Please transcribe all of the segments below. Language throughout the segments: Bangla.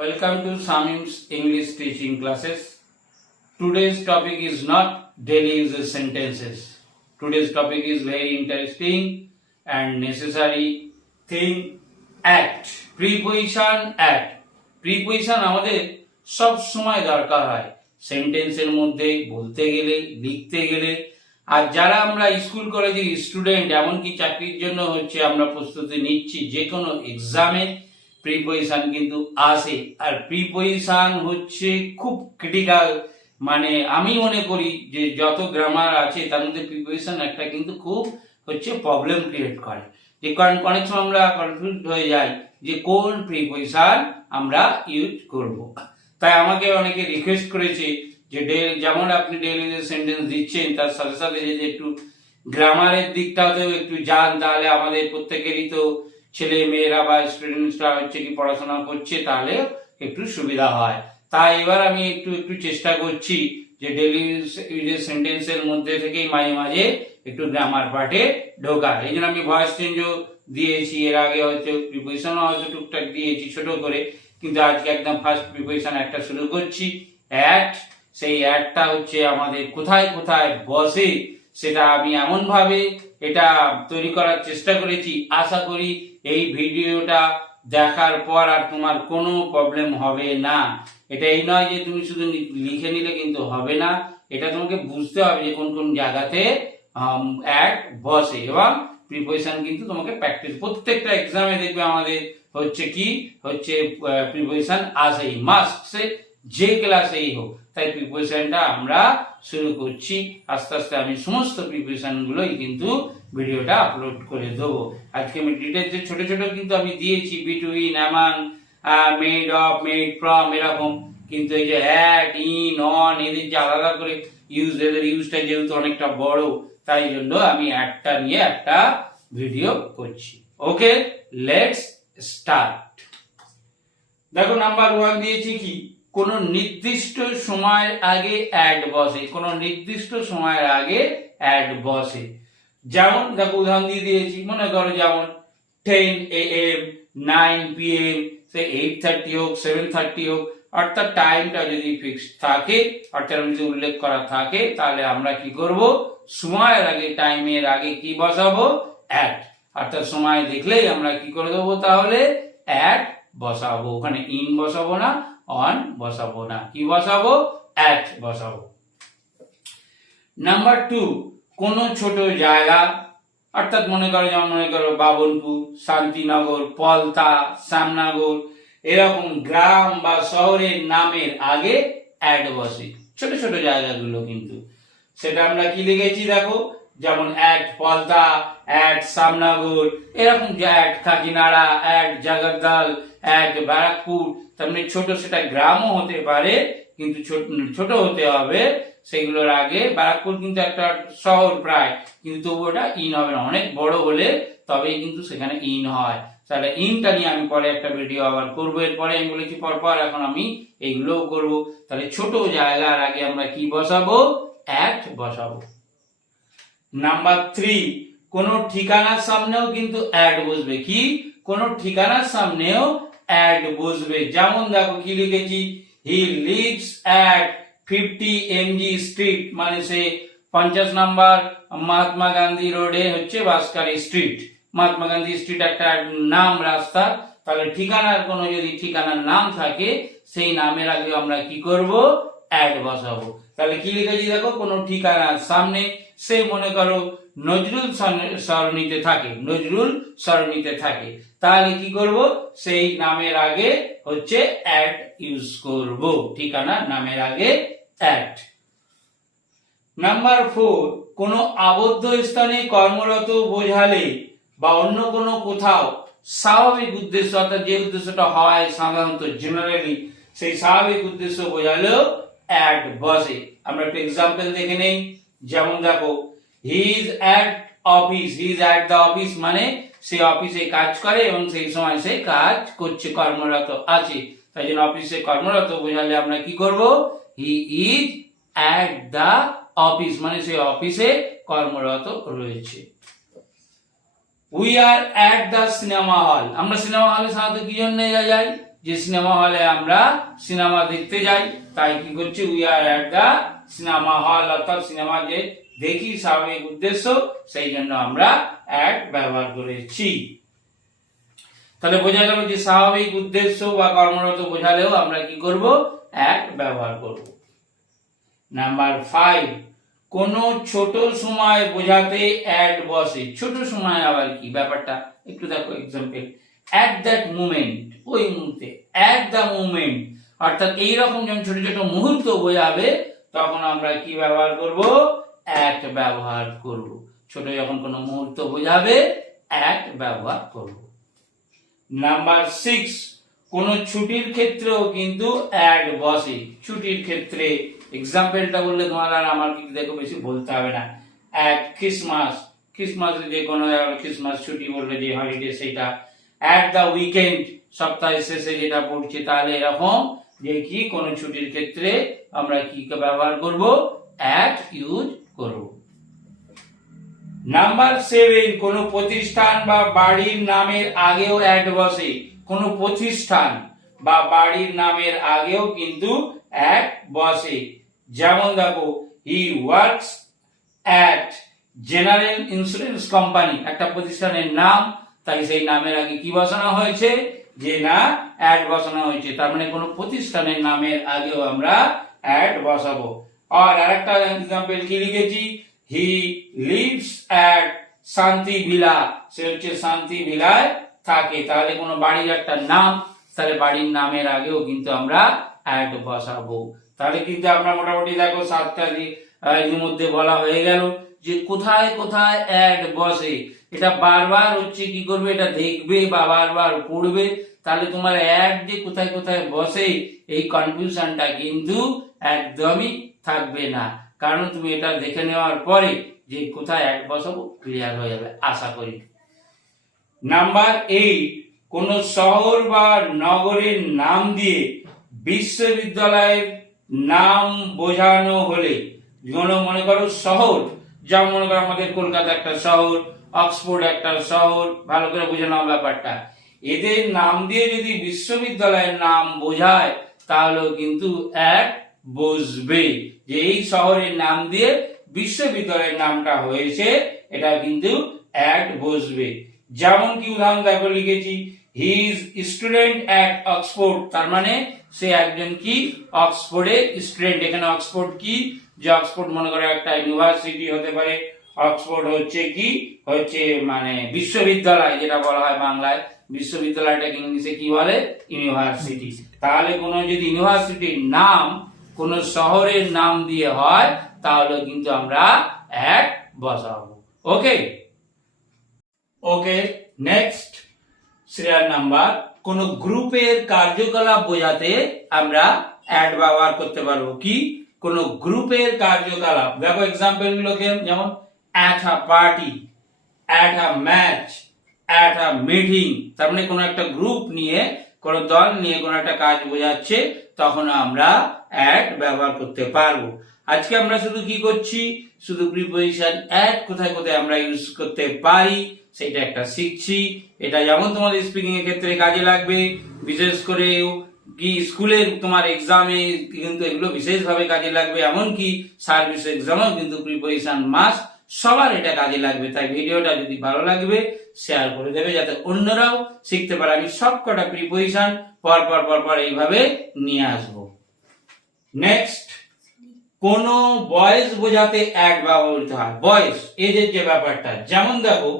Welcome to Samim's English teaching classes. Today's topic is not daily user sentences. Today's topic is very interesting and necessary thing. At. Preposition at. Preposition আমাদের সব সময় দরকার হয় সেন্টেন্সের মধ্যে, বলতে গেলে, লিখতে গেলে। আর যারা আমরা স্কুল কলেজের স্টুডেন্ট, এমনকি চাকরির জন্য আমরা প্রস্তুতি নিচ্ছি, যে কোনো এক্সামে প্রিপোজিশন কিন্তু আসে। আর প্রিপোজিশন খুব ক্রিটিক্যাল, মানে আমি মনে করি যে যত গ্রামার আছে তার মধ্যে প্রিপোজিশন একটা কিন্তু খুব প্রবলেম ক্রিয়েট করে। যে কারণ অনেক সময় আমরা কনফিউজ হয়ে যাই যে কোন প্রিপোজিশন আমরা ইউজ করব। তাই আমাকে অনেকে রিকোয়েস্ট করেছে যে যেমন আপনি ডেইলি সেন্টেন্স দিচ্ছেন তার সাথে সাথে যদি একটু গ্রামারের দিকটাতেও একটু যান, তাহলে আমাদের প্রত্যেকেরই তো ছেলে মেয়েরা বা স্টুডেন্টসরা কি পড়াশোনা করছে, তাহলে একটু সুবিধা হয়। তাই এবার আমি একটু চেষ্টা করছি যে ডেইলি সেন্টেন্সের মধ্যে থেকেই মাঝে মাঝে একটু গ্রামার পার্টে ঢোকা। এই জন্য আমি ভয়েস চেঞ্জও দিয়েছি, এর আগে প্রিপোজিশনও টুকটাক দিয়েছি ছোট করে, কিন্তু আজকে একদম ফার্স্ট প্রিপোজিশন একটা শুরু করছি, অ্যাট। সেই অ্যাটটা আমাদের কোথায় কোথায় বসে সেটা আমি এমন ভাবে এটা তৈরি করার চেষ্টা করেছি। আশা করি এই ভিডিওটা দেখার পর আর তোমার কোনো প্রবলেম হবে না। এটা এই নয় যে তুমি শুধু লিখে নিলে কিন্তু হবে না, এটা তোমাকে বুঝতে হবে যে কোন কোন জায়গাতে অ্যাট বসে, এবং প্রিপোজিশন কিন্তু তোমাকে প্র্যাকটিস, প্রত্যেকটা এক্সামে দেখবে আমাদের প্রিপোজিশন আসেই, মাস্ট সে যে ক্লাসেই হোক। তাই প্রিপোজিশনটা আমরা শুরু করছি। আস্তে আস্তে আমি সমস্ত প্রিপোজিশন গুলোই কিন্তু ভিডিওটা আপলোড করে দেবো। আজকে আমি ডিটেলসে ছোট ছোট কিন্তু আমি দিয়েছি, between, among, made of, made from, এরকম। কিন্তু এই যে অ্যাট, ইন, অন, এদের যে আলাদা করে এদের ইউজটা যেহেতু অনেকটা বড়, তাই জন্য আমি অ্যাটটা নিয়ে একটা ভিডিও করছি। ওকে, লেটস স্টার্ট। দেখো, নাম্বার 1 দিয়েছি কি, কোন নির্দিষ্ট সময়ের আগে অ্যাড বসে, কোন নির্দিষ্ট সময়ের আগে অ্যাড বসে। যেমন দেখো, উদাহরণ দিয়ে দিয়েছি, মনে করো যেমন 10 AM, 9 PM, সে 8:30 হোক, 7:30 হোক, অর্থাৎ টাইমটা যদি ফিক্সড থাকে, অর্থাৎ যদি উল্লেখ করা থাকে, তাহলে আমরা কি করব, সময়ের আগে, টাইমের আগে কি বসাবো, অ্যাট। অর্থাৎ সময় দেখলেই আমরা কি করে দেবো, তাহলে অ্যাট বসাবো। ওখানে ইন বসাবো না, অন বসাবো না, কি বসাবো, অ্যাট বসাবো। নাম্বার 2, কোন ছোট জায়গা, অর্থাৎ মনে করো বাবনপুর, শান্তিনগর, পলতা, শ্যামনগর, এরকম গ্রাম বা শহরের নামের আগে অ্যাট বসে, ছোট ছোট জায়গাগুলো। কিন্তু সেটা আমরা কি লিখেছি দেখো, যেমন অ্যাট পলতা, অ্যাট শ্যামনগর, এরকম অ্যাট কাকিনাড়া, অ্যাট জগদ্দল, অ্যাট ব্যারাকপুর। তেমনি ছোট, সেটা গ্রামও হতে পারে, কিন্তু ছোট হতে হবে। সেগুলোর আগে, ব্যারাকপুর কিন্তু একটা শহর প্রায়, কিন্তু তবু ওটা ইন হবে না, অনেক বড় হলে তবেই কিন্তু সেখানে ইন হয়। তাহলে ইনটা নিয়ে আমি পরে একটা ভিডিও আবার করবো। এরপরে আমি বলেছি পরপর, এখন আমি এইগুলোও করবো। তাহলে ছোট জায়গার আগে আমরা কি বসাবো, অ্যাট বসাবো। নাম্বার 3, কোন ঠিকানার সামনেও কিন্তু অ্যাড বসবে। কি, কোন ঠিকানার সামনেও অ্যাড বসবে। যেমন দেখো কি লিখেছি, he lives at 50 MG street, মানে সে 50 নম্বর মহাত্মা গান্ধী রোডে বাসকারি স্ট্রিট। মহাত্মা গান্ধী স্ট্রিট একটা নাম, রাস্তা। তাহলে ঠিকানার কোনো যদি ঠিকানার নাম থাকে, সেই নামের আগে আমরা কি করব, অ্যাড বসাবো। তাহলে কি লিখেছি দেখো, কোন ঠিকানার সামনে, সে মনে করো নজরুল সরণিতে থাকে, তাহলে কি করব, সেই নামের আগে অ্যাট ইউজ করব, ঠিকানার নামের আগে অ্যাট। নাম্বার 4, কোন আবদ্ধ স্থানে কর্মরত বোঝালে বা অন্য কোনো কোথাও স্বাভাবিক উদ্দেশ্য, অর্থাৎ যে উদ্দেশ্যটা হয় সাধারণত জেনারেলি, সেই স্বাভাবিক উদ্দেশ্য বোঝালেও অ্যাট বসে। আমরা একটা এক্সাম্পল দেখে নেই। যেমন দেখো, he is at office, he is at the office, মানে সে অফিসে কাজ করে এবং সেই সময় সে কাজ করছে, কর্মরত আছে। তাই জন্য অফিসে কর্মরত বোঝালে আমরা কি করব, he is at the office, মানে সে অফিসে কর্মরত রয়েছে। We are at the cinema hall, আমরা সিনেমা হলে সাধারণত কি জন্য যাই, যে সিনেমা হলে আমরা সিনেমা দেখতে যাই, তাই কি করছি, we are at the cinema hall, অর্থাৎ সিনেমা যে দেখি স্বাভাবিক উদ্দেশ্য, সেই জন্য আমরা অ্যাট ব্যবহার করেছি। তাহলে বোঝা গেল যে স্বাভাবিক উদ্দেশ্য বা কর্মরত বোঝালেও আমরা কি করব, অ্যাট ব্যবহার করব। নাম্বার 5, কোন ছোট সময় বোঝাতে অ্যাট বসে। ছোট সময় আবার কি ব্যাপারটা একটু দেখো, এক্সাম্পল, অ্যাট দ্যাট মোমেন্ট, ওই মুহূর্তে, অ্যাট দ্য মোমেন্ট, অর্থাৎ এইরকম যখন ছোট ছোট মুহূর্ত বোঝাবে তখন আমরা কি ব্যবহার করব, অ্যাট ব্যবহার করব। ছোট যখন কোনো মুহূর্ত বোঝাবে অ্যাট ব্যবহার করব। নাম্বার 6, কোন ছুটির ক্ষেত্রেও কিন্তু অ্যাট বসে। ছুটির ক্ষেত্রে এক্সাম্পলটা বললে তোমার আর আমার কিন্তু দেখো বেশি বলতে হবে না। অ্যাট ক্রিসমাস, ক্রিসমাসে যে কোনো ক্রিসমাস ছুটি বললে যে হলিডে সেটা। অ্যাট দ্য উইকেন্ড, সপ্তাহের শেষে যেটা পড়ছে, তাহলে এরকম যে কি কোন ছুটির ক্ষেত্রে আমরা কি ব্যবহার করব, অ্যাট ইউজ করব। নাম্বার 7, কোন প্রতিষ্ঠান বা বাড়ির নামের আগেও অ্যাট বসে। কোন প্রতিষ্ঠান বা বাড়ির নামের আগেও কিন্তু অ্যাট বসে। যেমন দেখো, he works at general insurance company, একটা প্রতিষ্ঠানের নাম, তাই সেই নামের আগে কি বসানো হয়েছে, যে না অ্যাট বসানো হয়েছে। তার মানে কোন প্রতিষ্ঠানের নামের আগেও আমরা অ্যাট বসাবো। আর আরেকটা এক্সাম্পল কি লিখেছি, হি লিভস অ্যাট শান্তি ভিলা, সে হচ্ছে শান্তি ভিলায় থাকে। তাহলে কোনো বাড়ির একটা নাম, তাহলে বাড়ির নামের আগেও কিন্তু আমরা অ্যাট বসাবো। তাহলে কিন্তু আমরা মোটামুটি দেখো 7টা এর মধ্যে বলা হয়ে গেল যে কোথায় কোথায় অ্যাট বসে। এটা বারবার হচ্ছে কি করবে, এটা দেখবে বা বারবার পড়বে, তাহলে তোমার অ্যাট যে কোথায় কোথায় বসে এই কনফিউশনটা কিন্তু একদমই থাকবে না, কারণ তুমি এটা দেখে নেওয়ার পরে যে কোথায় অ্যাট বসাবো ক্লিয়ার হয়ে যাবে আশা করি। নাম্বার 8, কোন শহর বা নগরের নাম দিয়ে বিশ্ববিদ্যালয়ের নাম বোঝানো হলে, মনে করো শহর, যেমন মনে করো আমাদের কলকাতা একটা শহর, অক্সফোর্ড একটা শহর, ভালো করে বুঝে নাও ব্যাপারটা। এদের নাম দিয়ে যদি বিশ্ববিদ্যালয়ের নাম বোঝায় তাহলেও কিন্তু অ্যাট বসবে, যে এই শহরের নাম দিয়ে বিশ্ববিদ্যালয়ের নামটা হয়েছে, এটা কিন্তু অ্যাট বসবে। যেমন কি উদাহরণ দেখো লিখেছি, he is student at Oxford, তার মানে সে একজন কি অক্সফোর্ডের স্টুডেন্ট। এখানে অক্সফোর্ড কি, যে অক্সফোর্ড মনে করো একটা ইউনিভার্সিটি হতে পারে, অক্সফোর্ড হচ্ছে কি, হচ্ছে মানে বিশ্ববিদ্যালয়, যেটা বলা হয় বাংলায়, বিশ্ববিদ্যালয়টাকে ইংলিশে কি বলে, ইউনিভার্সিটি। তাহলে কোনো যদি ইউনিভার্সিটির নাম কোন শহরের নাম দিয়ে হয় তাহলে কিন্তু আমরা অ্যাট বসাবো। ওকে ওকে নেক্সট সিরিয়াল নাম্বার, কোন গ্রুপের কার্যকলাপ বোঝাতে আমরা অ্যাট ব্যবহার করতে পারবো। কি, কোন গ্রুপের কার্যকলাপ, দেখো এক্সাম্পল গুলোকে, যেমন at a party, at a match, at a meeting. তার মানে কোন একটা গ্রুপ নিয়ে, কোন দল নিয়ে কোন একটা কাজ বোঝাচ্ছে, তখন আমরা অ্যাট ব্যবহার করতে পারবো। আজকে আমরা শুধু কি করছি, শুধু প্রিপোজিশন অ্যাট কোথায় কোথায় আমরা ইউজ করতে পারি সেটা একটা শিখছি। এটা যেমন তোমাদের স্পিকিং এর ক্ষেত্রে কাজে লাগবে, বিশেষ করে কি স্কুলের তোমার এক্সামে কিন্তু এগুলো বিশেষভাবে কাজে লাগবে, এমনকি সার্ভিস এক্সামেও কিন্তু প্রিপোজিশন মাস্ট, সবার এটা কাজে লাগবে। তাই ভিডিওটা যদি ভালো লাগবে শেয়ার করে দেবে যাতে অন্যরাও শিখতে পারে। আমি সবকটা প্রিপোজিশন পর পর পর পর এইভাবে নিয়ে আসবো। নেক্সট, কোন বয়স বোঝাতে অ্যাট ব্যবহৃত হয়। বয়স, এজের যে ব্যাপারটা, যেমন দেখো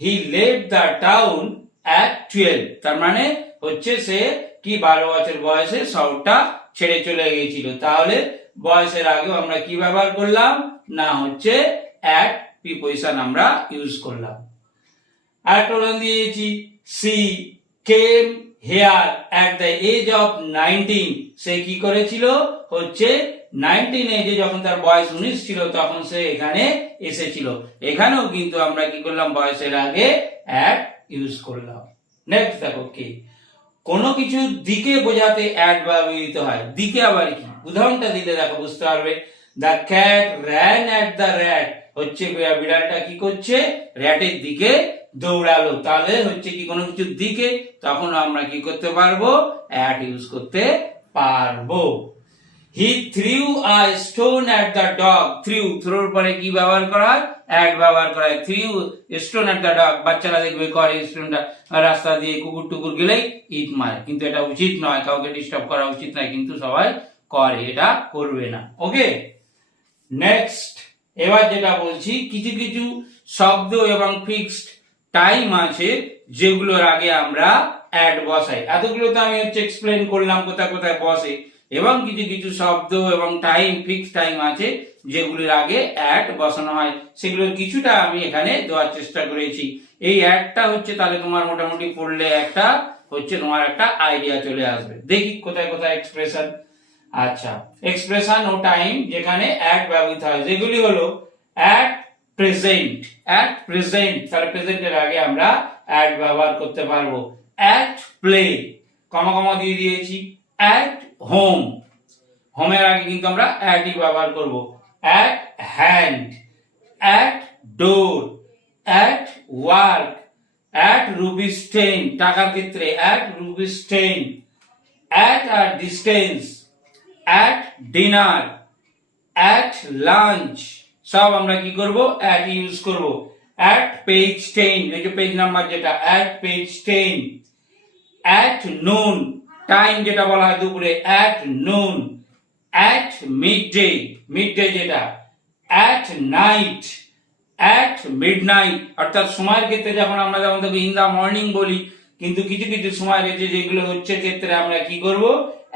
he left the town at 12, তার মানে হচ্ছে সে কি 12 বছর বয়সে শহরটা ছেড়ে চলে গিয়েছিল। তাহলে বয়সের আগেও আমরা কি ব্যবহার করলাম, না হচ্ছে অ্যাট প্রিপোজিশন আমরা ইউজ করলাম। আরেকটা উদাহরণ দিয়েছি, she came here at the age of 19, সে কি করেছিল, হচ্ছে 19 এজে যখন তার বয়স 19 ছিল তখন সে এখানে এসেছিল। এখানেও কিন্তু আমরা কি করলাম, বয়সের আগে অ্যাট ইউজ করলাম। নেক্সট দেখো, কি কোন কিছু দিকে বোঝাতে অ্যাট ব্যবহৃত হয়। দিকে আবার কি, উদাহরণটা দিলে দেখো বুঝতে পারবে। The cat ran at the rat, হচ্ছে বিড়ালটা কি করছে, র্যাটের দিকে দৌড়ালো। তাহলে হচ্ছে কি কোনো কিছুর দিকে, তখন আমরা কি করতে পারবো, অ্যাট ইউজ করতে পারবো। He threw a stone at the dog. Threw, থ্রোর পরে কি ব্যবহার করা হয়? অ্যাট ব্যবহার করা হয়। Threw stone at the dog, বাচ্চারা দেখবে করে স্টোনটা রাস্তা দিয়ে কুকুর টুকুর গেলেই ইট মারে, কিন্তু এটা উচিত নয়, কাউকে ডিস্টার্ব করা উচিত নয়, কিন্তু সবাই করে, এটা করবে না। ওকে, নেক্সট এবার যেটা বলছি, কিছু কিছু শব্দ এবং ফিক্সড টাইম আছে যেগুলোর আগে আমরা অ্যাট বসাই। এতগুলো তো আমি এক্সপ্লেন করলাম কোথায় কোথায় বসে, এবং কিছু কিছু শব্দ এবং টাইম, ফিক্সড টাইম আছে যেগুলোর আগে অ্যাট বসানো হয়, সেগুলোর কিছুটা আমি এখানে দেওয়ার চেষ্টা করেছি। এই অ্যাটটা হচ্ছে তাহলে তোমার মোটামুটি পড়লে একটা হচ্ছে তোমার একটা আইডিয়া চলে আসবে। দেখি কোথায় কোথায় এক্সপ্রেশন। আচ্ছা, এক্সপ্রেশন ও টাইম যেখানে অ্যাট ব্যবহৃত হয় যেগুলি হলো অ্যাট প্রেজেন্ট। অ্যাট প্রেজেন্ট, তাহলে প্রেজেন্টের আগে আমরা অ্যাট ব্যবহার করতে পারবো। অ্যাট প্লে, কমা কমা দিয়ে দিয়েছি। অ্যাট হোম, হোমের আগে কিন্তু আমরা অ্যাটই ব্যবহার করব। At hand, at door, at work, at rupees ten, টাকার ক্ষেত্রে at rupees ten, at a distance, at dinner, at lunch, সব আমরা কি করব? অ্যাট ইউজ করব। অ্যাট পেজ 10, এই যে পেজ নাম্বার যেটা, at page 10। At noon, time যেটা বলা হয় দুপুরে, at noon. At midday, midday যেটা। অ্যাট নাইট, অ্যাট মিডনাইট, অর্থাৎ সময়ের ক্ষেত্রে যখন আমরা যেমন ইন দা মর্নিং বলি, কিন্তু কিছু কিছু সময় রয়েছে যেগুলো হচ্ছে ক্ষেত্রে আমরা কি করব?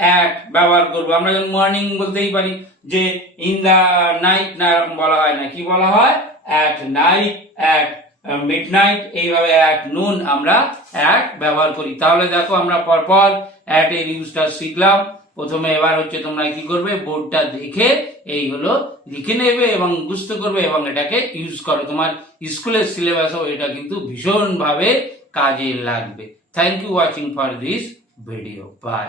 অ্যাট ব্যবহার করব। আমরা যখন মর্নিং বলতেই পারি যে ইন দা নাইট, না, এরকম বলা হয় না, কি বলা হয়? অ্যাট নাইট, অ্যাট মিডনাইট, এইভাবে অ্যাট নুন আমরা অ্যাট ব্যবহার করি। তাহলে দেখো আমরা পরপর অ্যাট এর ইউজটা শিখলাম। প্রথমে এবার হচ্ছে তোমরা কি করবে? বোর্ডটা দেখে এইগুলো লিখে নেবে এবং মুখস্থ করবে এবং এটাকে ইউজ করো। তোমার স্কুলের সিলেবাসও এটা কিন্তু ভীষণভাবে কাজে লাগবে। Thank you watching for this video. By.